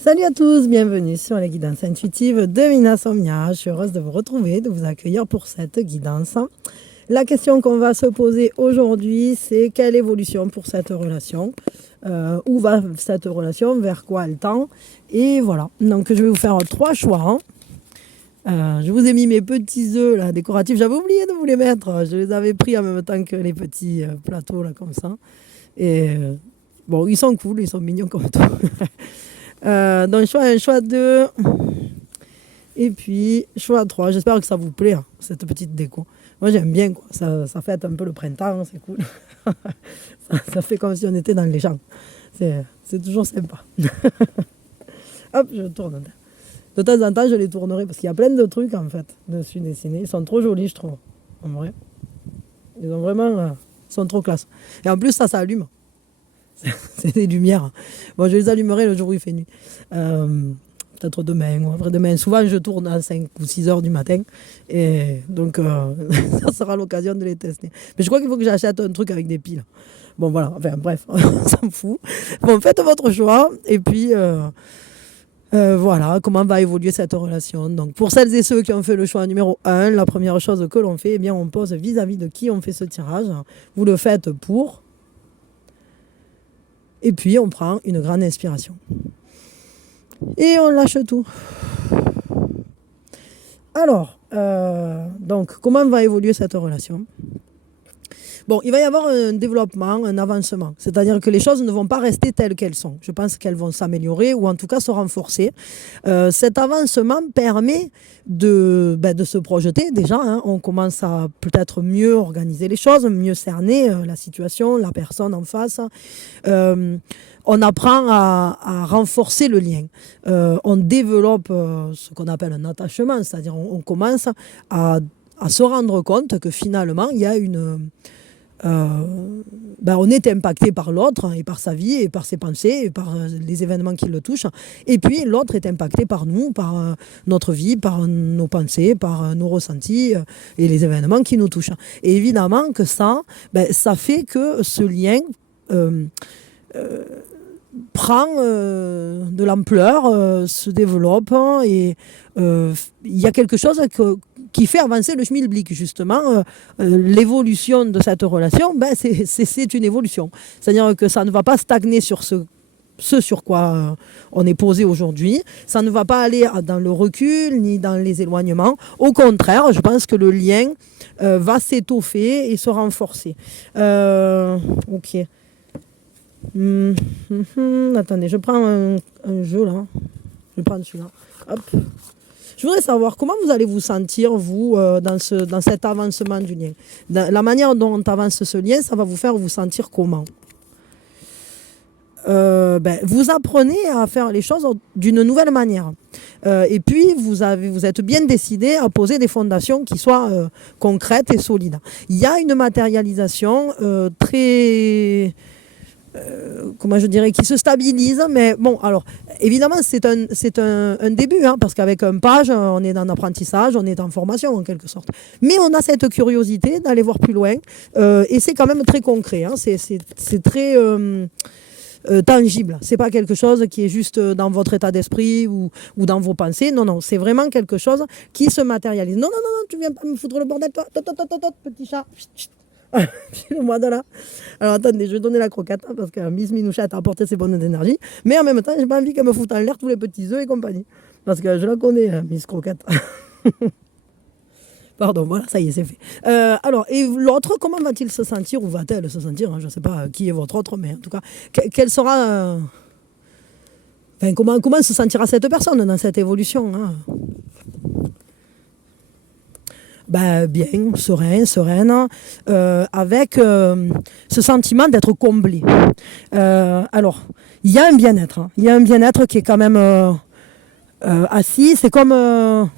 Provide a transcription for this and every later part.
Salut à tous, bienvenue sur les guidances intuitives de Mina Somnia. Je suis heureuse de vous retrouver, de vous accueillir pour cette guidance. La question qu'on va se poser aujourd'hui, c'est quelle évolution pour cette relation, où va cette relation, vers quoi elle tend. Et voilà, donc je vais vous faire 3 choix. Je vous ai mis mes petits œufs là, décoratifs, j'avais oublié de vous les mettre, je les avais pris en même temps que les petits plateaux là, comme ça. Et bon, ils sont cool, ils sont mignons comme tout. Donc choix 2 et puis choix 3. J'espère que ça vous plaît, hein, cette petite déco. Moi j'aime bien, quoi. Ça fait un peu le printemps, c'est cool. ça fait comme si on était dans les champs. C'est toujours sympa. Hop, je tourne. De temps en temps, je les tournerai parce qu'il y a plein de trucs en fait dessus dessinés. Ils sont trop jolis, je trouve. En vrai. Ils ont vraiment. Ils sont trop classe. Et en plus, ça s'allume. C'est des lumières. Bon, je les allumerai le jour où il fait nuit. Peut-être demain ou après-demain. Souvent, je tourne à 5 ou 6 heures du matin. Et donc, ça sera l'occasion de les tester. Mais je crois qu'il faut que j'achète un truc avec des piles. Bon, voilà. Enfin, bref, on s'en fout. Bon, faites votre choix. Et puis, voilà, comment va évoluer cette relation. Donc, pour celles et ceux qui ont fait le choix numéro 1, la première chose que l'on fait, eh bien, on pose vis-à-vis de qui on fait ce tirage. Vous le faites pour... Et puis, on prend une grande inspiration. Et on lâche tout. Alors, donc, comment va évoluer cette relation? Bon, il va y avoir un développement, un avancement. C'est-à-dire que les choses ne vont pas rester telles qu'elles sont. Je pense qu'elles vont s'améliorer ou en tout cas se renforcer. Cet avancement permet de se projeter déjà. Hein. On commence à peut-être mieux organiser les choses, mieux cerner la situation, la personne en face. On apprend à renforcer le lien. On développe ce qu'on appelle un attachement, c'est-à-dire on commence à se rendre compte que finalement, il y a on est impacté par l'autre et par sa vie et par ses pensées et par les événements qui le touchent. Et puis l'autre est impacté par nous, par notre vie, par nos pensées, par nos ressentis et les événements qui nous touchent. Et évidemment que ça, ça fait que ce lien prend de l'ampleur, se développe et il y a quelque chose qui fait avancer le schmilblick, justement. L'évolution de cette relation, c'est une évolution. C'est-à-dire que ça ne va pas stagner sur ce sur quoi on est posé aujourd'hui. Ça ne va pas aller dans le recul ni dans les éloignements. Au contraire, je pense que le lien va s'étoffer et se renforcer. Ok. Attendez, je prends un jeu là. Je prends celui-là. Hop. Je voudrais savoir comment vous allez vous sentir, vous, dans cet avancement du lien. La manière dont on avance ce lien, ça va vous faire vous sentir comment? Vous apprenez à faire les choses d'une nouvelle manière. Et puis, vous êtes bien décidé à poser des fondations qui soient concrètes et solides. Il y a une matérialisation très... comment je dirais, qui se stabilise. Mais bon, alors, évidemment, c'est un début, hein, parce qu'avec un page, on est en apprentissage, on est en formation, en quelque sorte. Mais on a cette curiosité d'aller voir plus loin, et c'est quand même très concret, hein, c'est très... tangible. C'est pas quelque chose qui est juste dans votre état d'esprit ou dans vos pensées. Non, non, c'est vraiment quelque chose qui se matérialise. Non, non, non, non, tu viens pas me foutre le bordel, toi. Petit chat. Moi de là. Alors attendez, je vais donner la croquette hein, parce que Miss Minouchette a apporté ses bonnes énergies. Mais en même temps, j'ai pas envie qu'elle me foute en l'air tous les petits œufs et compagnie. Parce que je la connais, hein, Miss Croquette. Pardon, voilà, ça y est, c'est fait. Alors, et l'autre, comment va-t-il se sentir ou va-t-elle se sentir hein, je ne sais pas qui est votre autre, mais en tout cas, quelle sera... Enfin, comment se sentira cette personne dans cette évolution hein bien, sereine, avec ce sentiment d'être comblé. Alors, il y a un bien-être. Hein. Il y a un bien-être qui est quand même assis. C'est comme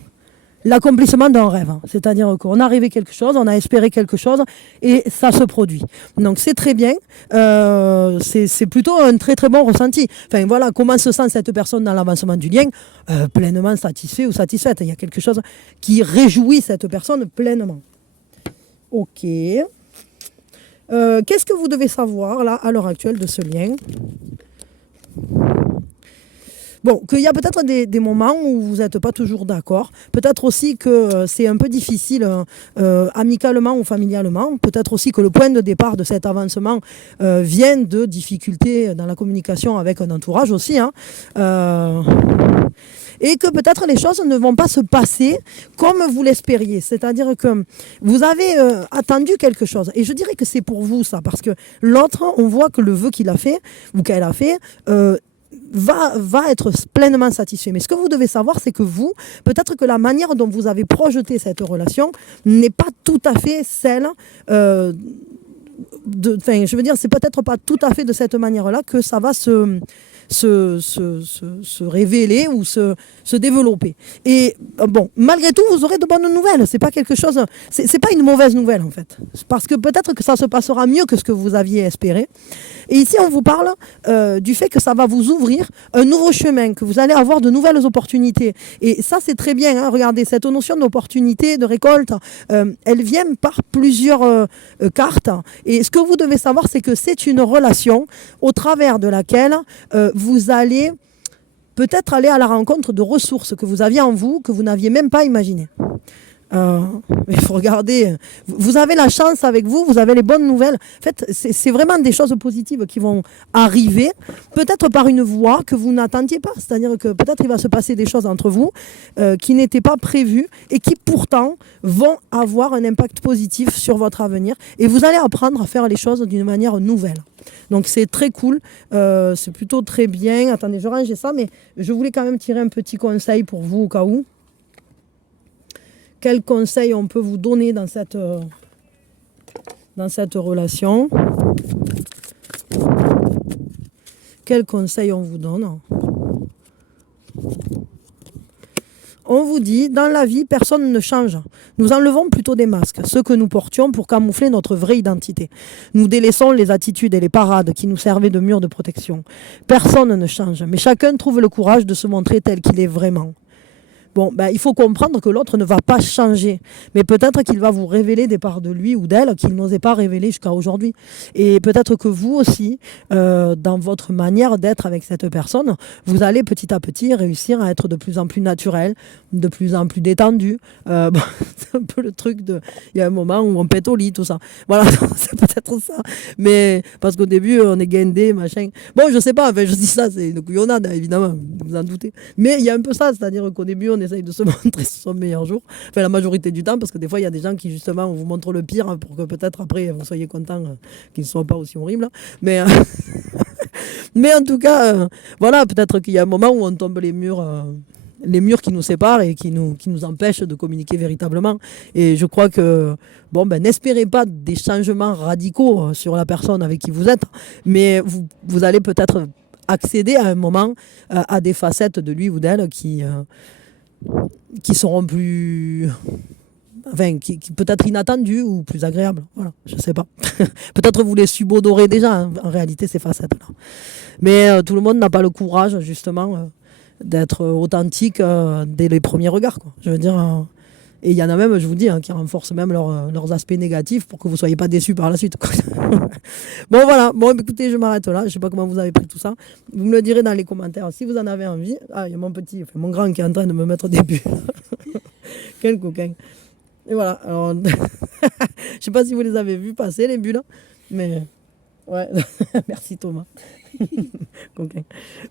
l'accomplissement d'un rêve. C'est-à-dire qu'on a rêvé quelque chose, on a espéré quelque chose et ça se produit. Donc c'est très bien. C'est plutôt un très très bon ressenti. Enfin voilà, comment se sent cette personne dans l'avancement du lien pleinement satisfait ou satisfaite. Il y a quelque chose qui réjouit cette personne pleinement. Ok. Qu'est-ce que vous devez savoir là à l'heure actuelle de ce lien? Bon, qu'il y a peut-être des moments où vous n'êtes pas toujours d'accord. Peut-être aussi que c'est un peu difficile amicalement ou familialement. Peut-être aussi que le point de départ de cet avancement vient de difficultés dans la communication avec un entourage aussi. Hein. Et que peut-être les choses ne vont pas se passer comme vous l'espériez. C'est-à-dire que vous avez attendu quelque chose. Et je dirais que c'est pour vous ça, parce que l'autre, on voit que le vœu qu'il a fait, ou qu'elle a fait, va être pleinement satisfait. Mais ce que vous devez savoir, c'est que vous, peut-être que la manière dont vous avez projeté cette relation n'est pas tout à fait celle... je veux dire, c'est peut-être pas tout à fait de cette manière-là que ça va se révéler ou se développer. Et bon, malgré tout, vous aurez de bonnes nouvelles. C'est pas quelque chose, c'est pas une mauvaise nouvelle en fait, parce que peut-être que ça se passera mieux que ce que vous aviez espéré. Et ici, on vous parle du fait que ça va vous ouvrir un nouveau chemin, que vous allez avoir de nouvelles opportunités. Et ça, c'est très bien. Hein. Regardez, cette notion d'opportunité, de récolte, elle vient par plusieurs cartes. Et ce que vous devez savoir, c'est que c'est une relation au travers de laquelle vous allez peut-être aller à la rencontre de ressources que vous aviez en vous, que vous n'aviez même pas imaginées. Il faut regarder, vous avez la chance avec vous, vous avez les bonnes nouvelles. En fait, c'est vraiment des choses positives qui vont arriver, peut-être par une voie que vous n'attendiez pas. C'est-à-dire que peut-être il va se passer des choses entre vous qui n'étaient pas prévues et qui pourtant vont avoir un impact positif sur votre avenir. Et vous allez apprendre à faire les choses d'une manière nouvelle. Donc c'est très cool, c'est plutôt très bien. Attendez, je range ça, mais je voulais quand même tirer un petit conseil pour vous au cas où. Quels conseils on peut vous donner dans cette relation? Quels conseils on vous donne? On vous dit, dans la vie, personne ne change. Nous enlevons plutôt des masques, ceux que nous portions pour camoufler notre vraie identité. Nous délaissons les attitudes et les parades qui nous servaient de mur de protection. Personne ne change, mais chacun trouve le courage de se montrer tel qu'il est vraiment. Bon, il faut comprendre que l'autre ne va pas changer. Mais peut-être qu'il va vous révéler des parts de lui ou d'elle qu'il n'osait pas révéler jusqu'à aujourd'hui. Et peut-être que vous aussi, dans votre manière d'être avec cette personne, vous allez petit à petit réussir à être de plus en plus naturel, de plus en plus détendu. C'est un peu le truc de... Il y a un moment où on pète au lit, tout ça. Voilà, c'est peut-être ça. Mais parce qu'au début, on est guindé, machin. Bon, je sais pas, je dis ça, c'est une couillonnade, évidemment, vous en doutez. Mais il y a un peu ça, c'est-à-dire qu'au début, on essaye de se montrer sur son meilleur jour. Enfin, la majorité du temps, parce que des fois, il y a des gens qui, justement, vous montrent le pire pour que peut-être après, vous soyez content qu'ils ne soient pas aussi horribles. Mais, mais en tout cas, voilà, peut-être qu'il y a un moment où on tombe les murs qui nous séparent et qui nous empêchent de communiquer véritablement. Et je crois que, n'espérez pas des changements radicaux sur la personne avec qui vous êtes, mais vous allez peut-être accéder à un moment à des facettes de lui ou d'elle qui seront plus... qui peut-être inattendues ou plus agréables. Voilà, je sais pas. Peut-être vous les subodorez déjà, hein, en réalité, ces facettes-là. Mais tout le monde n'a pas le courage, justement, d'être authentique dès les premiers regards, quoi. Je veux dire... et il y en a même, je vous dis, qui renforcent même leurs aspects négatifs pour que vous ne soyez pas déçus par la suite. Bon, voilà. Bon, écoutez, je m'arrête là. Je ne sais pas comment vous avez pris tout ça. Vous me le direz dans les commentaires si vous en avez envie. Ah, il y a mon grand qui est en train de me mettre des bulles. Quel coquin. Et voilà. Alors, je ne sais pas si vous les avez vus passer, les bulles. Mais, ouais. Merci Thomas. Coquin.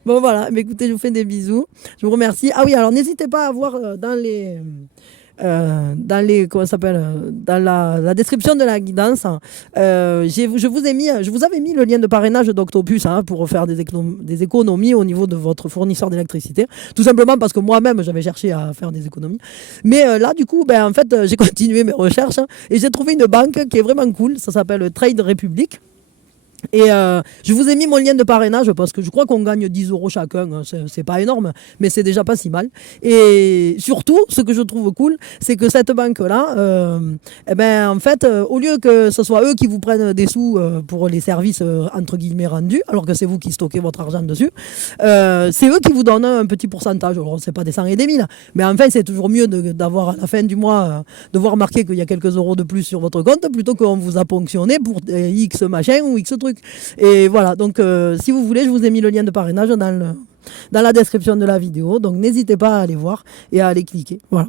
Bon, voilà. Mais écoutez, je vous fais des bisous. Je vous remercie. Ah oui, alors n'hésitez pas à voir dans la description de la guidance, je vous avais mis le lien de parrainage d'Octopus pour faire des économies au niveau de votre fournisseur d'électricité, tout simplement parce que moi-même j'avais cherché à faire des économies, mais là du coup en fait j'ai continué mes recherches et j'ai trouvé une banque qui est vraiment cool, ça s'appelle Trade Republic. Et je vous ai mis mon lien de parrainage parce que je crois qu'on gagne 10 € chacun. C'est pas énorme, mais c'est déjà pas si mal. Et surtout, ce que je trouve cool, c'est que cette banque-là, en fait, au lieu que ce soit eux qui vous prennent des sous pour les services entre guillemets rendus, alors que c'est vous qui stockez votre argent dessus, c'est eux qui vous donnent un petit pourcentage. Alors, c'est pas des 100 et des 1000, mais enfin, c'est toujours mieux d'avoir à la fin du mois, de voir marquer qu'il y a quelques euros de plus sur votre compte plutôt qu'on vous a ponctionné pour X machin ou X truc. Et voilà, donc si vous voulez, je vous ai mis le lien de parrainage dans la description de la vidéo. Donc n'hésitez pas à aller voir et à aller cliquer. Voilà.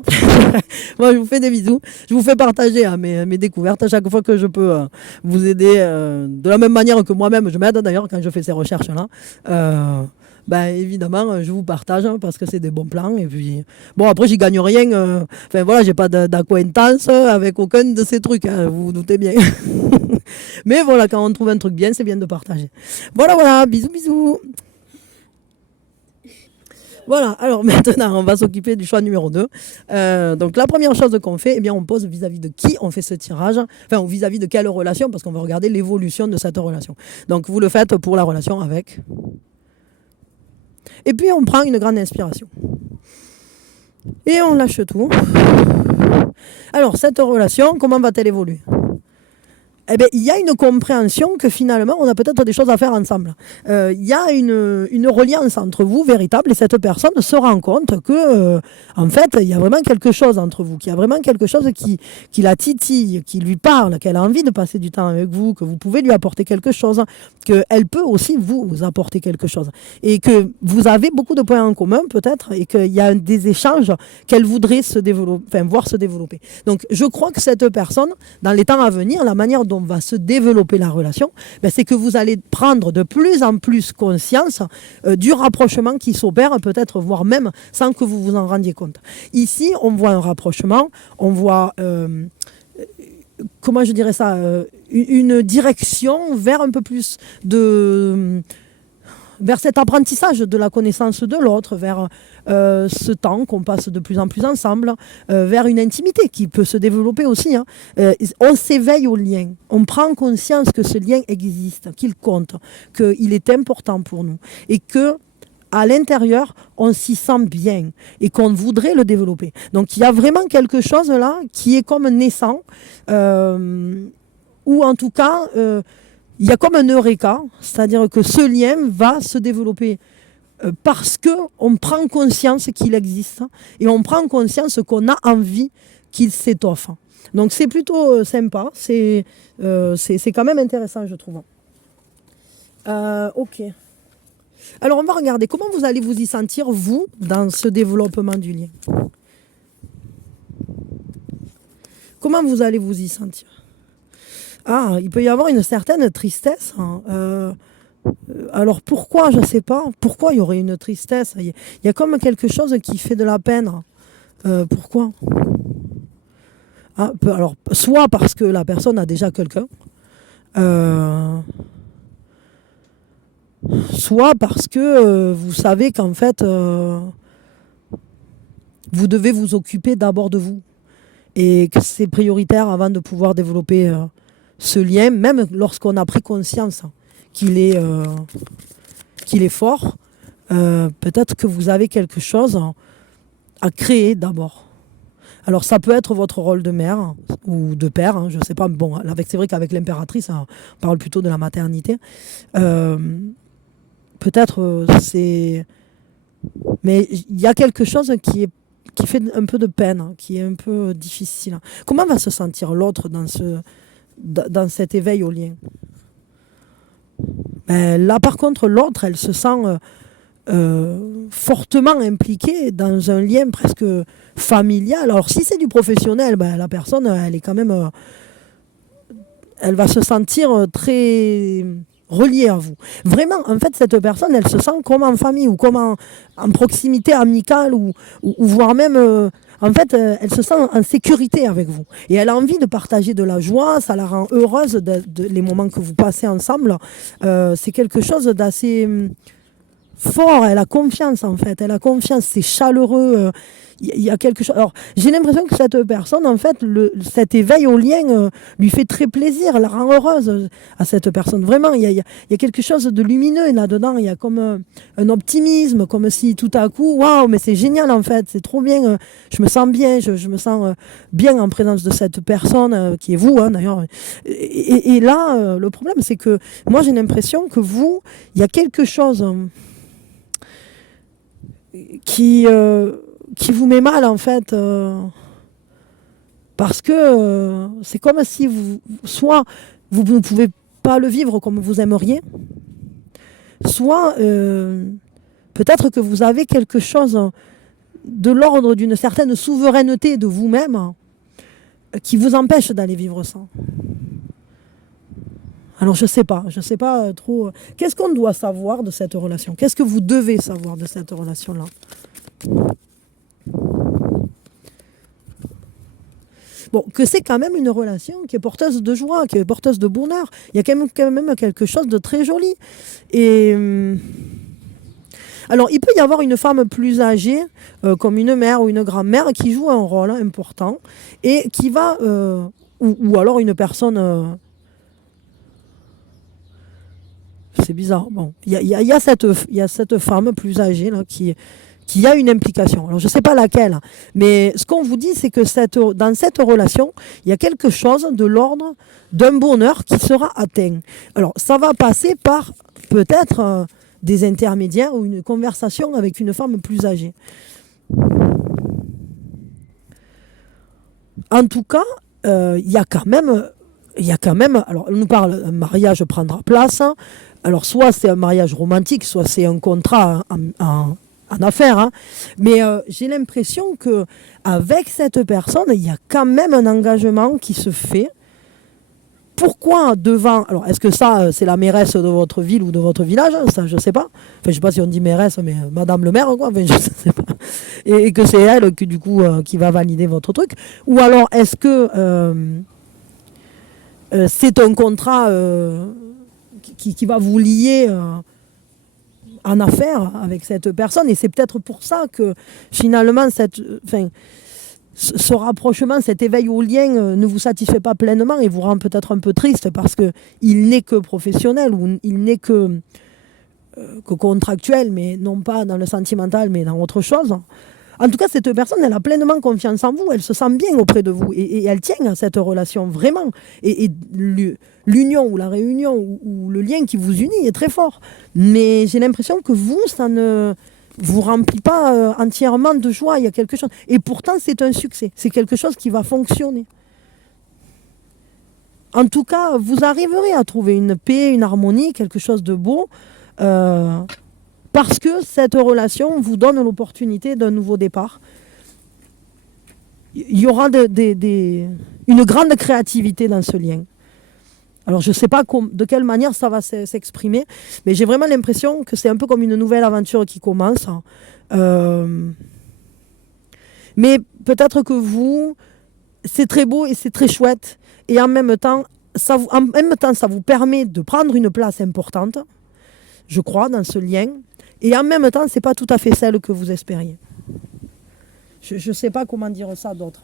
Moi, je vous fais des bisous. Je vous fais partager mes découvertes à chaque fois que je peux vous aider de la même manière que moi-même je m'aide d'ailleurs quand je fais ces recherches-là. Évidemment, je vous partage parce que c'est des bons plans. Et puis, bon, après, j'y gagne rien. Enfin, voilà, j'ai pas d'acquaintance avec aucun de ces trucs. Hein, vous vous doutez bien. Mais voilà, quand on trouve un truc bien, c'est bien de partager. Voilà, bisous, bisous. Voilà, alors maintenant, on va s'occuper du choix numéro 2. Donc, la première chose qu'on fait, eh bien, on pose vis-à-vis de qui on fait ce tirage, enfin, vis-à-vis de quelle relation, parce qu'on va regarder l'évolution de cette relation. Donc, vous le faites pour la relation avec. Et puis, on prend une grande inspiration. Et on lâche tout. Alors, cette relation, comment va-t-elle évoluer ? Eh bien, il y a une compréhension que finalement, on a peut-être des choses à faire ensemble. Il y a une reliance entre vous véritable et cette personne se rend compte que, en fait, il y a vraiment quelque chose entre vous, qu'il y a vraiment quelque chose qui la titille, qui lui parle, qu'elle a envie de passer du temps avec vous, que vous pouvez lui apporter quelque chose, qu'elle peut aussi vous apporter quelque chose. Et que vous avez beaucoup de points en commun, peut-être, et qu'il y a des échanges qu'elle voudrait voir se développer. Donc, je crois que cette personne, dans les temps à venir, la manière dont va se développer la relation, c'est que vous allez prendre de plus en plus conscience du rapprochement qui s'opère, peut-être voire même sans que vous vous en rendiez compte. Ici, on voit un rapprochement, on voit, comment je dirais ça, une direction vers un peu plus vers cet apprentissage de la connaissance de l'autre, vers ce temps qu'on passe de plus en plus ensemble, vers une intimité qui peut se développer aussi. Hein. On s'éveille au lien, on prend conscience que ce lien existe, qu'il compte, qu'il est important pour nous et que à l'intérieur, on s'y sent bien et qu'on voudrait le développer. Donc il y a vraiment quelque chose là qui est comme naissant, ou en tout cas... il y a comme un eureka, c'est-à-dire que ce lien va se développer parce qu'on prend conscience qu'il existe et on prend conscience qu'on a envie qu'il s'étoffe. Donc c'est plutôt sympa, c'est quand même intéressant, je trouve. Ok. Alors on va regarder comment vous allez vous y sentir, vous, dans ce développement du lien. Comment vous allez vous y sentir ? Ah, il peut y avoir une certaine tristesse. Alors pourquoi, je ne sais pas. Pourquoi il y aurait une tristesse ? Il y a comme quelque chose qui fait de la peine. Pourquoi ? Alors, soit parce que la personne a déjà quelqu'un, soit parce que vous savez qu'en fait, vous devez vous occuper d'abord de vous. Et que c'est prioritaire avant de pouvoir développer... ce lien, même lorsqu'on a pris conscience qu'il est fort, peut-être que vous avez quelque chose à créer d'abord. Alors ça peut être votre rôle de mère ou de père, hein, je ne sais pas. Bon, c'est vrai qu'avec l'impératrice, on parle plutôt de la maternité. Peut-être c'est... Mais il y a quelque chose qui fait un peu de peine, qui est un peu difficile. Comment va se sentir l'autre dans cet éveil au lien? Là, par contre, l'autre, elle se sent fortement impliquée dans un lien presque familial. Alors, si c'est du professionnel, la personne, elle est quand même... elle va se sentir très reliée à vous. Vraiment, en fait, cette personne, elle se sent comme en famille ou comme en proximité amicale ou voire même... en fait, elle se sent en sécurité avec vous. Et elle a envie de partager de la joie, ça la rend heureuse, les moments que vous passez ensemble. C'est quelque chose d'assez fort, elle a confiance en fait, elle a confiance, c'est chaleureux. Il y a quelque chose. Alors, j'ai l'impression que cette personne, en fait, cet éveil au lien lui fait très plaisir, la rend heureuse à cette personne. Vraiment, il y a quelque chose de lumineux là-dedans. Il y a comme un optimisme, comme si tout à coup, waouh, mais c'est génial en fait, c'est trop bien. Je me sens bien, je me sens bien en présence de cette personne qui est vous, hein, d'ailleurs. Et là, le problème, c'est que moi, j'ai l'impression que vous, il y a quelque chose qui vous met mal en fait, parce que c'est comme si soit vous ne pouvez pas le vivre comme vous aimeriez, soit peut-être que vous avez quelque chose de l'ordre d'une certaine souveraineté de vous-même qui vous empêche d'aller vivre ça. Alors je sais pas trop. Qu'est-ce qu'on doit savoir de cette relation? Qu'est-ce que vous devez savoir de cette relation-là? Bon, que c'est quand même une relation qui est porteuse de joie, qui est porteuse de bonheur. Il y a quand même quelque chose de très joli. Et alors, il peut y avoir une femme plus âgée, comme une mère ou une grand-mère, qui joue un rôle important et qui va, ou alors une personne. C'est bizarre. Bon, il y a cette femme plus âgée là, qui a une implication. Alors, je ne sais pas laquelle, mais ce qu'on vous dit, c'est que dans cette relation, il y a quelque chose de l'ordre d'un bonheur qui sera atteint. Alors, ça va passer par peut-être des intermédiaires ou une conversation avec une femme plus âgée. En tout cas, il y a quand même, alors on nous parle, un mariage prendra place. Alors, soit c'est un mariage romantique, soit c'est un contrat en affaires. Hein. Mais j'ai l'impression qu'avec cette personne, il y a quand même un engagement qui se fait. Pourquoi devant... Alors, est-ce que ça, c'est la mairesse de votre ville ou de votre village? Ça, je ne sais pas. Enfin, je ne sais pas si on dit mairesse, mais madame le maire, quoi. Enfin, je ne sais pas. Et que c'est elle, du coup, qui va valider votre truc. Ou alors, est-ce que c'est un contrat qui va vous lier en affaires avec cette personne? Et c'est peut-être pour ça que, finalement, ce rapprochement, cet éveil au lien ne vous satisfait pas pleinement et vous rend peut-être un peu triste parce qu'il n'est que professionnel ou il n'est que contractuel, mais non pas dans le sentimental, mais dans autre chose. En tout cas, cette personne, elle a pleinement confiance en vous, elle se sent bien auprès de vous et elle tient à cette relation, vraiment. Et l'union ou la réunion ou le lien qui vous unit est très fort. Mais j'ai l'impression que vous, ça ne vous remplit pas entièrement de joie, il y a quelque chose. Et pourtant, c'est un succès, c'est quelque chose qui va fonctionner. En tout cas, vous arriverez à trouver une paix, une harmonie, quelque chose de beau, parce que cette relation vous donne l'opportunité d'un nouveau départ. Il y aura une grande créativité dans ce lien. Alors, je ne sais pas de quelle manière ça va s'exprimer, mais j'ai vraiment l'impression que c'est un peu comme une nouvelle aventure qui commence. Mais peut-être que vous, c'est très beau et c'est très chouette. Et en même temps, ça vous permet de prendre une place importante, je crois, dans ce lien. Et en même temps, ce n'est pas tout à fait celle que vous espériez. Je ne sais pas comment dire ça d'autre.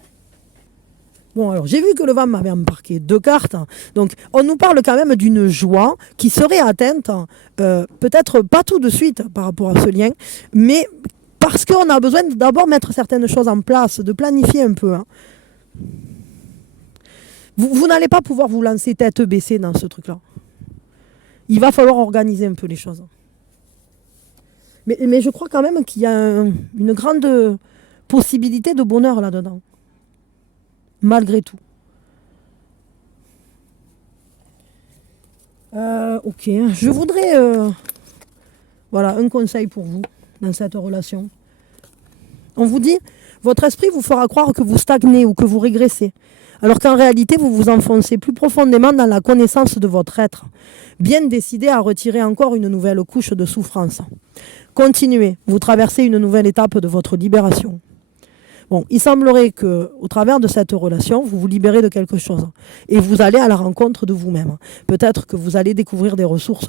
Bon, alors, j'ai vu que le vent m'avait embarqué 2 cartes. Donc, on nous parle quand même d'une joie qui serait atteinte, peut-être pas tout de suite par rapport à ce lien, mais parce qu'on a besoin d'abord mettre certaines choses en place, de planifier un peu. Hein. Vous n'allez pas pouvoir vous lancer tête baissée dans ce truc-là. Il va falloir organiser un peu les choses. Mais je crois quand même qu'il y a une grande possibilité de bonheur là-dedans. Malgré tout. Ok, je voudrais un conseil pour vous dans cette relation. On vous dit, votre esprit vous fera croire que vous stagnez ou que vous régressez, alors qu'en réalité vous vous enfoncez plus profondément dans la connaissance de votre être, bien décidé à retirer encore une nouvelle couche de souffrance. Continuez, vous traversez une nouvelle étape de votre libération. Bon, il semblerait qu'au travers de cette relation, vous vous libérez de quelque chose et vous allez à la rencontre de vous-même. Peut-être que vous allez découvrir des ressources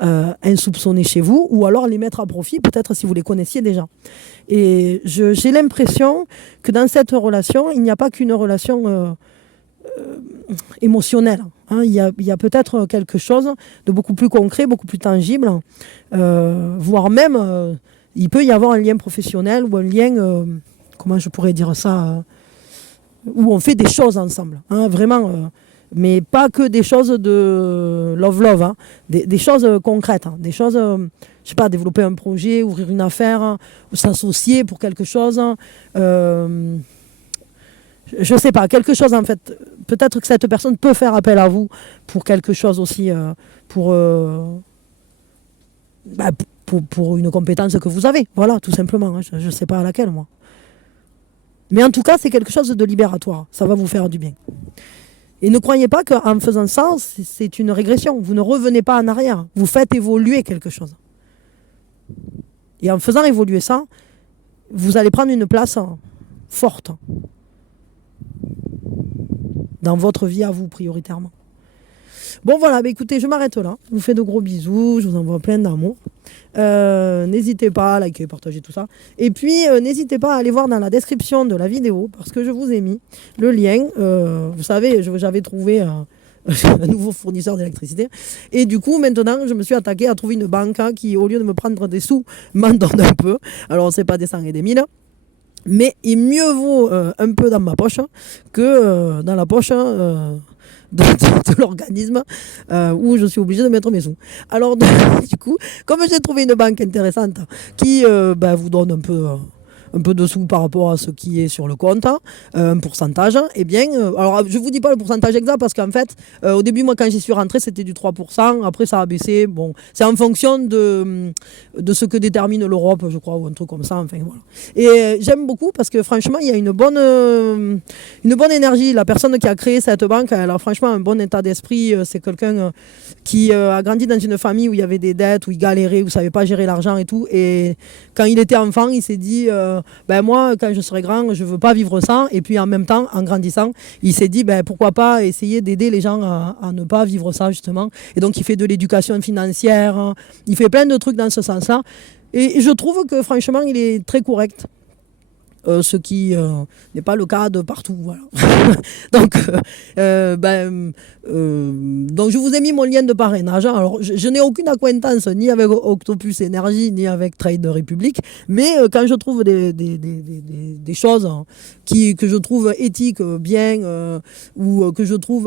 insoupçonnées chez vous ou alors les mettre à profit, peut-être si vous les connaissiez déjà. Et j'ai l'impression que dans cette relation, il n'y a pas qu'une relation émotionnelle. Hein. Il y a peut-être quelque chose de beaucoup plus concret, beaucoup plus tangible, voire même, il peut y avoir un lien professionnel ou un lien... comment je pourrais dire ça, où on fait des choses ensemble, hein, vraiment, mais pas que des choses de love, hein, des choses concrètes, hein, des choses, je sais pas, développer un projet, ouvrir une affaire, hein, ou s'associer pour quelque chose, hein, je sais pas, quelque chose en fait, peut-être que cette personne peut faire appel à vous pour quelque chose aussi, pour pour une compétence que vous avez. Voilà, tout simplement. Hein. Je ne sais pas à laquelle, moi. Mais en tout cas, c'est quelque chose de libératoire. Ça va vous faire du bien. Et ne croyez pas qu'en faisant ça, c'est une régression. Vous ne revenez pas en arrière. Vous faites évoluer quelque chose. Et en faisant évoluer ça, vous allez prendre une place forte dans votre vie à vous, prioritairement. Bon voilà, écoutez, je m'arrête là. Je vous fais de gros bisous, je vous envoie plein d'amour. N'hésitez pas à liker, partager tout ça. Et puis, n'hésitez pas à aller voir dans la description de la vidéo, parce que je vous ai mis le lien. Vous savez, j'avais trouvé un nouveau fournisseur d'électricité. Et du coup, maintenant, je me suis attaqué à trouver une banque qui, au lieu de me prendre des sous, m'en donne un peu. Alors, c'est pas des 100 et des 1000. Mais il mieux vaut un peu dans ma poche que dans la poche de l'organisme où je suis obligée de mettre mes sous. Alors du coup, comme j'ai trouvé une banque intéressante qui vous donne un peu de sous par rapport à ce qui est sur le compte, un pourcentage, eh bien, alors je ne vous dis pas le pourcentage exact parce qu'en fait, au début, moi, quand j'y suis rentrée, c'était du 3%, après ça a baissé, bon, c'est en fonction de ce que détermine l'Europe, je crois, ou un truc comme ça, enfin, voilà. Et j'aime beaucoup parce que franchement, il y a une bonne énergie. La personne qui a créé cette banque, elle a franchement un bon état d'esprit, c'est quelqu'un qui a grandi dans une famille où il y avait des dettes, où il galérait, où il ne savait pas gérer l'argent et tout, et quand il était enfant, il s'est dit... moi, quand je serai grand, je ne veux pas vivre ça. Et puis en même temps, en grandissant, il s'est dit pourquoi pas essayer d'aider les gens à ne pas vivre ça, justement. Et donc, il fait de l'éducation financière. Il fait plein de trucs dans ce sens-là. Et je trouve que franchement, il est très correct. Ce qui n'est pas le cas de partout. Voilà. donc, donc, je vous ai mis mon lien de parrainage. Alors, je n'ai aucune acquaintance ni avec Octopus Énergie, ni avec Trade Republic, mais quand je trouve des choses que je trouve éthiques, bien, ou que je trouve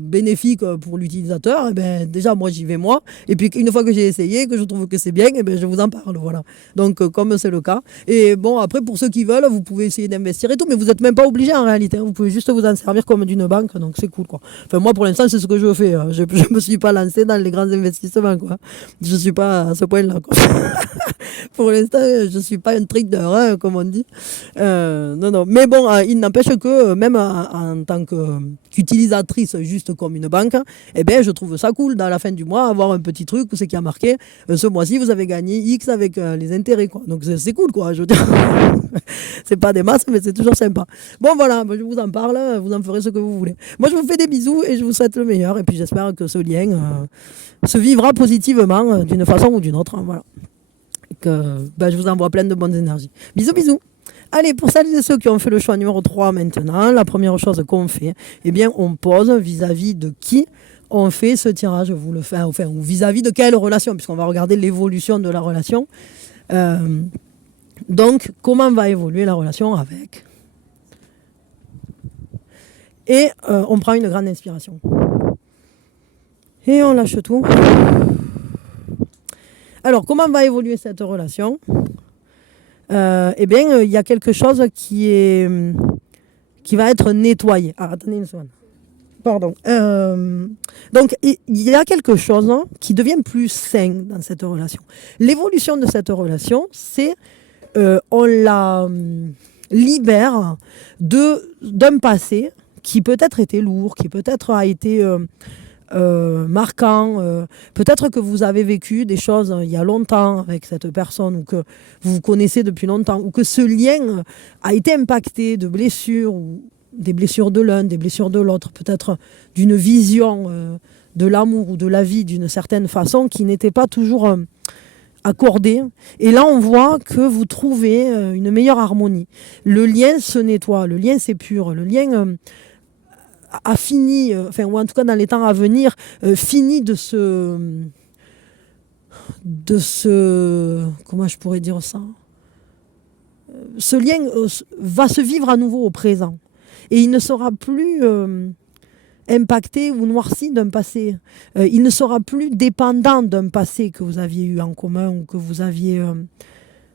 bénéfiques pour l'utilisateur, déjà, moi, j'y vais moi. Et puis, une fois que j'ai essayé, que je trouve que c'est bien, je vous en parle. Voilà. Donc, comme c'est le cas. Et bon, après, pour ceux qui veulent, vous pouvez essayer d'investir et tout, mais vous n'êtes même pas obligé en réalité. Vous pouvez juste vous en servir comme d'une banque, donc c'est cool, quoi. Enfin, moi, pour l'instant, c'est ce que je fais. Je ne me suis pas lancé dans les grands investissements, quoi. Je ne suis pas à ce point-là, quoi. Pour l'instant, je ne suis pas un trader, comme on dit. Non. Mais bon, il n'empêche que même en tant qu'utilisatrice, juste comme une banque, je trouve ça cool, dans la fin du mois, avoir un petit truc, c'est qui a marqué, ce mois-ci, vous avez gagné X avec les intérêts, quoi. Donc, c'est cool, quoi, je veux dire. C'est pas des masses, mais c'est toujours sympa. Bon, voilà, je vous en parle, vous en ferez ce que vous voulez. Moi, je vous fais des bisous et je vous souhaite le meilleur. Et puis, j'espère que ce lien se vivra positivement d'une façon ou d'une autre. Voilà. Et que je vous envoie plein de bonnes énergies. Bisous, bisous. Allez, pour celles et ceux qui ont fait le choix numéro 3 maintenant, la première chose qu'on fait, on pose vis-à-vis de qui on fait ce tirage, vous le faites, enfin, ou vis-à-vis de quelle relation, puisqu'on va regarder l'évolution de la relation. Donc, comment va évoluer la relation avec ? Et on prend une grande inspiration. Et on lâche tout. Alors, comment va évoluer cette relation ? Il y a quelque chose qui va être nettoyé. Ah, attendez une seconde. Pardon. Donc, il y a quelque chose qui devient plus sain dans cette relation. L'évolution de cette relation, c'est on la libère d'un passé qui peut-être était lourd, qui peut-être a été marquant. Peut-être que vous avez vécu des choses il y a longtemps avec cette personne, ou que vous connaissez depuis longtemps, ou que ce lien a été impacté de blessures, ou des blessures de l'un, des blessures de l'autre, peut-être d'une vision de l'amour ou de la vie d'une certaine façon qui n'était pas toujours accordée. Et là, on voit que vous trouvez une meilleure harmonie. Le lien se nettoie, le lien s'épure, le lien a fini, ou en tout cas dans les temps à venir, fini de ce... Comment je pourrais dire ça ? Ce lien va se vivre à nouveau au présent. Et il ne sera plus impacté ou noirci d'un passé. Il ne sera plus dépendant d'un passé que vous aviez eu en commun, ou que vous aviez...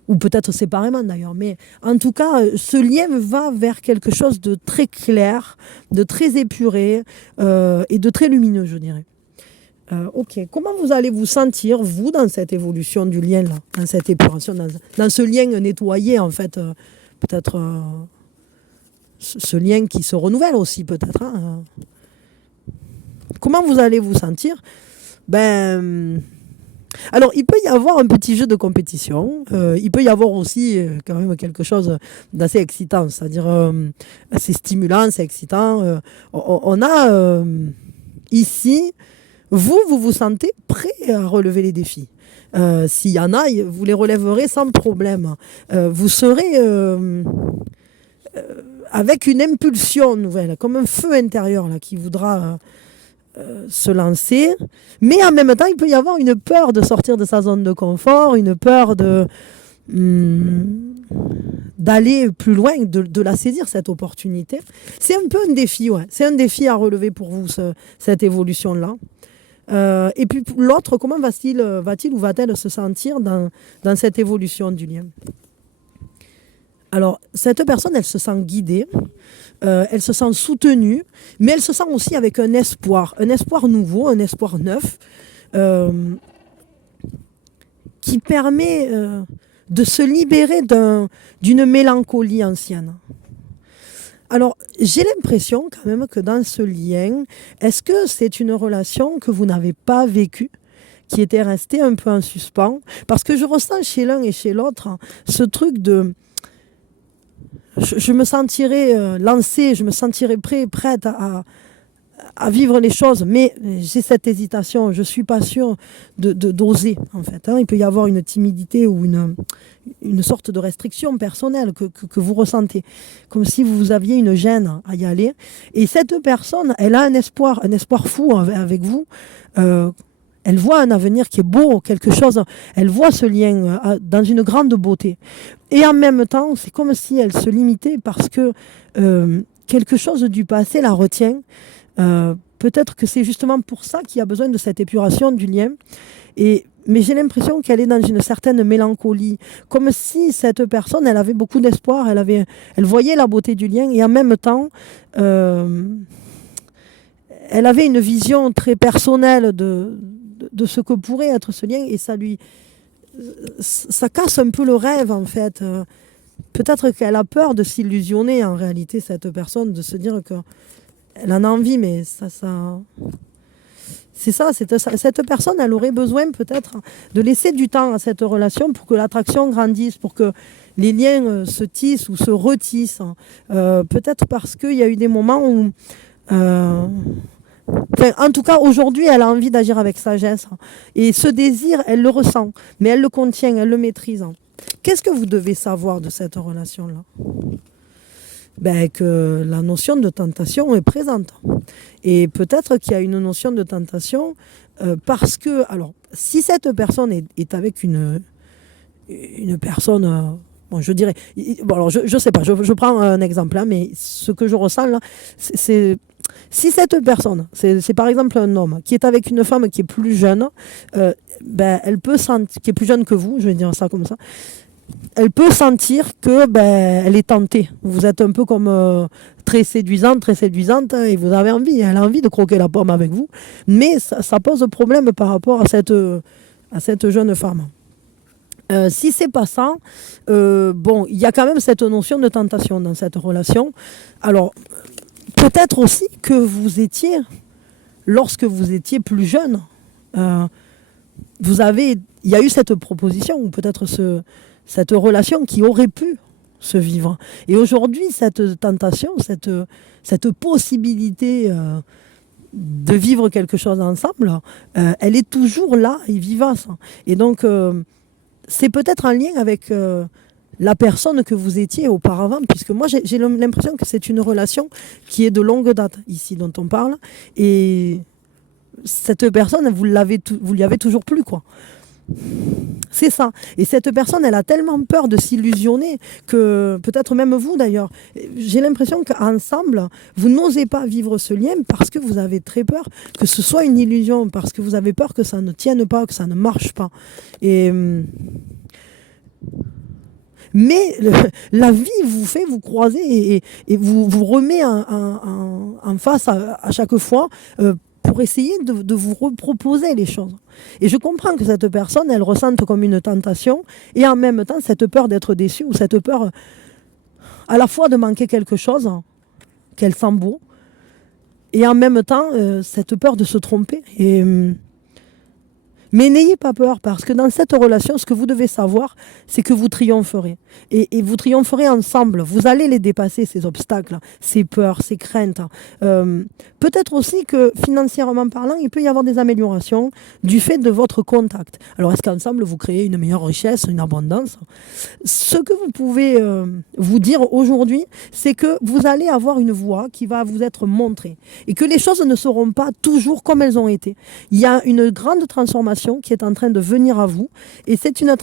ou peut-être séparément d'ailleurs. Mais en tout cas, ce lien va vers quelque chose de très clair, de très épuré et de très lumineux, je dirais. Ok. Comment vous allez vous sentir, vous, dans cette évolution du lien, là, dans cette épuration, dans ce lien nettoyé, en fait, peut-être ce lien qui se renouvelle aussi, peut-être. Hein. Comment vous allez vous sentir? Ben, alors, il peut y avoir un petit jeu de compétition. Il peut y avoir aussi quand même quelque chose d'assez excitant, c'est-à-dire assez stimulant, c'est excitant. On a ici, vous vous sentez prêt à relever les défis. S'il y en a, vous les relèverez sans problème. Vous serez avec une impulsion nouvelle, comme un feu intérieur là, qui voudra se lancer. Mais en même temps, il peut y avoir une peur de sortir de sa zone de confort, une peur d'aller plus loin, de la saisir, cette opportunité. C'est un peu un défi, ouais. C'est un défi à relever pour vous, cette évolution-là. Et puis l'autre, comment va-t-il ou va-t-elle se sentir dans cette évolution du lien? Alors, cette personne, elle se sent guidée, elle se sent soutenue, mais elle se sent aussi avec un espoir nouveau, un espoir neuf, qui permet de se libérer d'une mélancolie ancienne. Alors, j'ai l'impression quand même que dans ce lien, est-ce que c'est une relation que vous n'avez pas vécue, qui était restée un peu en suspens? Parce que je ressens chez l'un et chez l'autre ce truc de... Je me sentirais lancée, je me sentirais prête à vivre les choses, mais j'ai cette hésitation, je ne suis pas sûre d'oser, en fait. Hein. Il peut y avoir une timidité ou une sorte de restriction personnelle que vous ressentez, comme si vous aviez une gêne à y aller. Et cette personne, elle a un espoir fou avec vous. Elle voit un avenir qui est beau, quelque chose. Elle voit ce lien dans une grande beauté. Et en même temps, c'est comme si elle se limitait parce que quelque chose du passé la retient. Peut-être que c'est justement pour ça qu'il y a besoin de cette épuration du lien. Mais j'ai l'impression qu'elle est dans une certaine mélancolie. Comme si cette personne, elle avait beaucoup d'espoir, elle voyait la beauté du lien et en même temps, elle avait une vision très personnelle de ce que pourrait être ce lien et ça casse un peu le rêve en fait. Peut-être qu'elle a peur de s'illusionner en réalité, cette personne, de se dire qu'elle en a envie, mais c'est ça, cette personne, elle aurait besoin peut-être de laisser du temps à cette relation pour que l'attraction grandisse, pour que les liens se tissent ou se retissent. Peut-être parce qu'il y a eu des moments où... en tout cas, aujourd'hui, elle a envie d'agir avec sagesse. Et ce désir, elle le ressent, mais elle le contient, elle le maîtrise. Qu'est-ce que vous devez savoir de cette relation-là? Que la notion de tentation est présente. Et peut-être qu'il y a une notion de tentation parce que, alors, si cette personne est avec une personne... bon, je dirais... Bon, alors, je sais pas, je prends un exemple, hein, mais ce que je ressens là, c'est... Si cette personne, c'est par exemple un homme qui est avec une femme qui est plus jeune, elle peut sentir, qui est plus jeune que vous, je vais dire ça comme ça, elle peut sentir que elle est tentée. Vous êtes un peu comme très séduisante, et vous avez envie, elle a envie de croquer la pomme avec vous, mais ça pose problème par rapport à cette jeune femme. Si c'est pas ça, il y a quand même cette notion de tentation dans cette relation. Alors, peut-être aussi que lorsque vous étiez plus jeune, il y a eu cette proposition, ou peut-être cette relation qui aurait pu se vivre. Et aujourd'hui, cette tentation, cette possibilité de vivre quelque chose ensemble, elle est toujours là et vivace. Et donc, c'est peut-être en lien avec... la personne que vous étiez auparavant, puisque moi j'ai l'impression que c'est une relation qui est de longue date ici dont on parle, et cette personne vous lui avez toujours plu, quoi. C'est ça. Et cette personne, elle a tellement peur de s'illusionner que, peut-être même vous d'ailleurs, j'ai l'impression qu'ensemble, vous n'osez pas vivre ce lien parce que vous avez très peur que ce soit une illusion, parce que vous avez peur que ça ne tienne pas, que ça ne marche pas. Mais la vie vous fait vous croiser et vous remet en face à chaque fois pour essayer de vous reproposer les choses. Et je comprends que cette personne, elle ressente comme une tentation et en même temps cette peur d'être déçue ou cette peur à la fois de manquer quelque chose qu'elle sent beau et en même temps cette peur de se tromper. Mais n'ayez pas peur, parce que dans cette relation, ce que vous devez savoir, c'est que vous triompherez. Et vous triompherez ensemble. Vous allez les dépasser, ces obstacles, ces peurs, ces craintes. Peut-être aussi que financièrement parlant, il peut y avoir des améliorations du fait de votre contact. Alors, est-ce qu'ensemble, vous créez une meilleure richesse, une abondance? Ce que vous pouvez vous dire aujourd'hui, c'est que vous allez avoir une voie qui va vous être montrée. Et que les choses ne seront pas toujours comme elles ont été. Il y a une grande transformation qui est en train de venir à vous et c'est une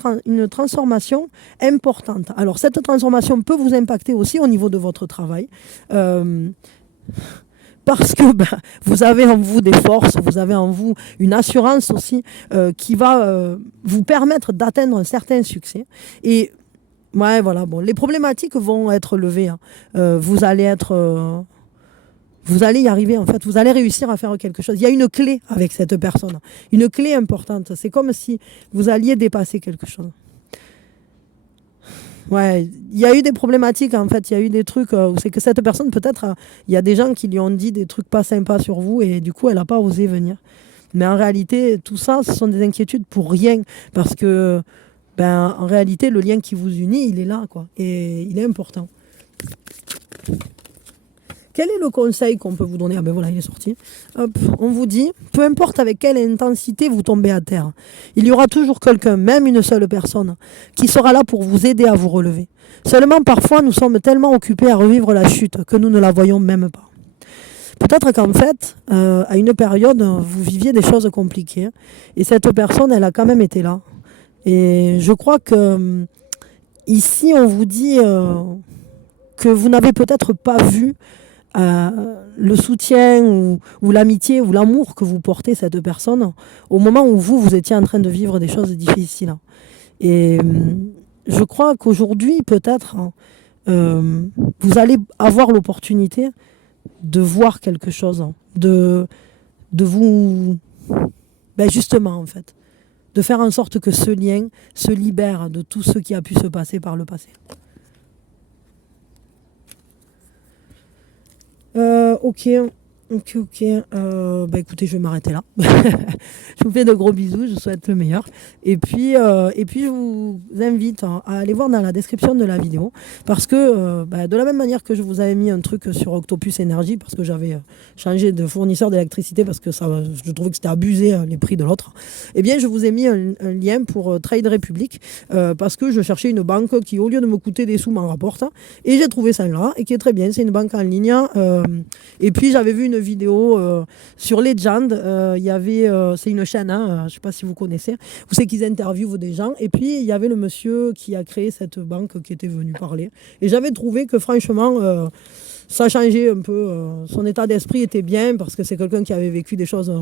transformation importante. Alors cette transformation peut vous impacter aussi au niveau de votre travail parce que vous avez en vous des forces, vous avez en vous une assurance aussi qui va vous permettre d'atteindre un certain succès. Et ouais, voilà, bon, les problématiques vont être levées. Vous allez être... vous allez y arriver, en fait. Vous allez réussir à faire quelque chose. Il y a une clé avec cette personne. Une clé importante. C'est comme si vous alliez dépasser quelque chose. Ouais, il y a eu des problématiques, en fait. Il y a eu des trucs où c'est que cette personne, peut-être, il y a des gens qui lui ont dit des trucs pas sympas sur vous et du coup, elle n'a pas osé venir. Mais en réalité, tout ça, ce sont des inquiétudes pour rien. Parce que, en réalité, le lien qui vous unit, il est là, quoi. Et il est important. Quel est le conseil qu'on peut vous donner? Ah ben voilà, il est sorti. Hop, on vous dit, peu importe avec quelle intensité vous tombez à terre, il y aura toujours quelqu'un, même une seule personne, qui sera là pour vous aider à vous relever. Seulement, parfois, nous sommes tellement occupés à revivre la chute que nous ne la voyons même pas. Peut-être qu'en fait, à une période, vous viviez des choses compliquées. Et cette personne, elle a quand même été là. Et je crois que ici, on vous dit que vous n'avez peut-être pas vu le soutien ou l'amitié ou l'amour que vous portez cette personne au moment où vous étiez en train de vivre des choses difficiles. Et je crois qu'aujourd'hui, peut-être, vous allez avoir l'opportunité de voir quelque chose, de vous... justement, en fait, de faire en sorte que ce lien se libère de tout ce qui a pu se passer par le passé. Ok. Écoutez, je vais m'arrêter là. Je vous fais de gros bisous, je vous souhaite le meilleur. Et puis je vous invite à aller voir dans la description de la vidéo. Parce que de la même manière que je vous avais mis un truc sur Octopus Énergie, parce que j'avais changé de fournisseur d'électricité, parce que je trouvais que c'était abusé les prix de l'autre, eh bien je vous ai mis un lien pour Trade Republic, parce que je cherchais une banque qui, au lieu de me coûter des sous, m'en rapporte. Et j'ai trouvé celle-là, et qui est très bien. C'est une banque en ligne. Et puis j'avais vu une vidéo sur Legend, c'est une chaîne, je ne sais pas si vous connaissez, vous savez qu'ils interviewent des gens, et puis il y avait le monsieur qui a créé cette banque qui était venu parler, et j'avais trouvé que franchement ça changeait un peu, son état d'esprit était bien, parce que c'est quelqu'un qui avait vécu des choses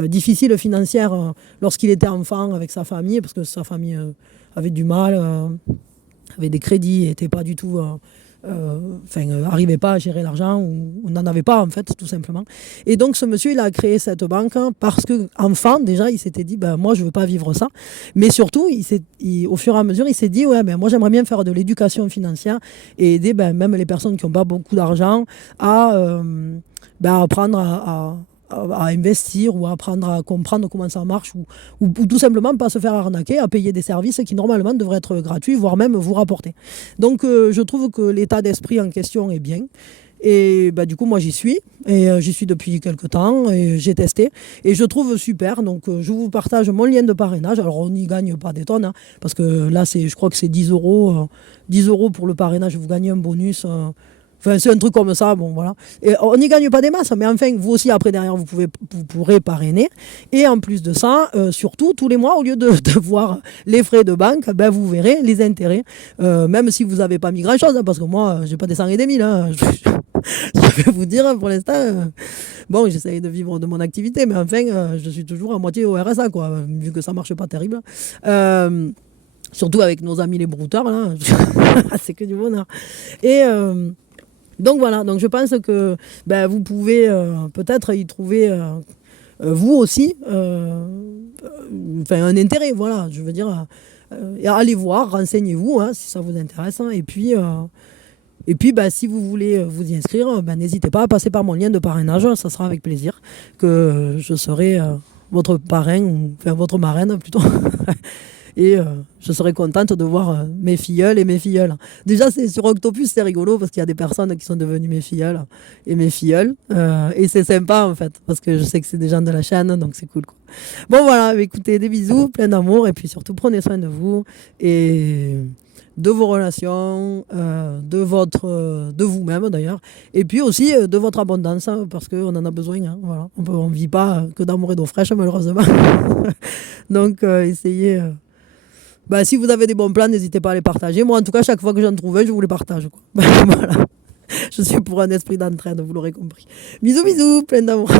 difficiles financières lorsqu'il était enfant avec sa famille, parce que sa famille avait du mal, avait des crédits, n'était pas du tout... n'arrivait pas à gérer l'argent, ou n'en avait pas en fait, tout simplement. Et donc ce monsieur, il a créé cette banque parce que enfant, déjà, il s'était dit moi je veux pas vivre ça, mais surtout au fur et à mesure il s'est dit moi j'aimerais bien faire de l'éducation financière et aider même les personnes qui n'ont pas beaucoup d'argent à apprendre à investir, ou à apprendre à comprendre comment ça marche, ou tout simplement pas se faire arnaquer, à payer des services qui normalement devraient être gratuits, voire même vous rapporter. Donc je trouve que l'état d'esprit en question est bien. Et du coup, moi, j'y suis. Et j'y suis depuis quelques temps. Et j'ai testé. Et je trouve super. Donc, je vous partage mon lien de parrainage. Alors, on n'y gagne pas des tonnes. Parce que là, je crois que c'est 10 euros. 10 euros pour le parrainage. Vous gagnez un bonus. Enfin, c'est un truc comme ça, bon voilà. Et on n'y gagne pas des masses, mais enfin, vous aussi, après, derrière, vous pourrez parrainer. Et en plus de ça, surtout, tous les mois, au lieu de voir les frais de banque, vous verrez les intérêts. Même si vous n'avez pas mis grand-chose, parce que moi, j'ai pas des 100 et des 1000. Je vais vous dire, pour l'instant, j'essaye de vivre de mon activité, mais enfin, je suis toujours à moitié au RSA, quoi, vu que ça marche pas terrible. Surtout avec nos amis les brouteurs, là. C'est que du bonheur. Et... donc voilà, donc je pense que vous pouvez peut-être y trouver vous aussi, un intérêt, voilà, je veux dire, allez voir, renseignez-vous hein, si ça vous intéresse. Hein, et puis si vous voulez vous y inscrire, n'hésitez pas à passer par mon lien de parrainage, ça sera avec plaisir que je serai votre parrain, enfin votre marraine plutôt. Et je serais contente de voir mes filleuls et mes filleuls. Déjà, sur Octopus, c'est rigolo parce qu'il y a des personnes qui sont devenues mes filleuls et mes filleuls. Et c'est sympa, en fait, parce que je sais que c'est des gens de la chaîne, donc c'est cool, quoi. Bon, voilà, écoutez, des bisous, plein d'amour, et puis surtout, prenez soin de vous et de vos relations, de vous-même d'ailleurs, et puis aussi de votre abondance, hein, parce qu'on en a besoin. Hein, voilà. On ne vit pas que d'amour et d'eau fraîche, malheureusement. Donc, essayez... si vous avez des bons plans, n'hésitez pas à les partager. Moi, en tout cas, chaque fois que j'en trouve un, je vous les partage, quoi. Voilà. Je suis pour un esprit d'entraide, vous l'aurez compris. Bisous, bisous, plein d'amour.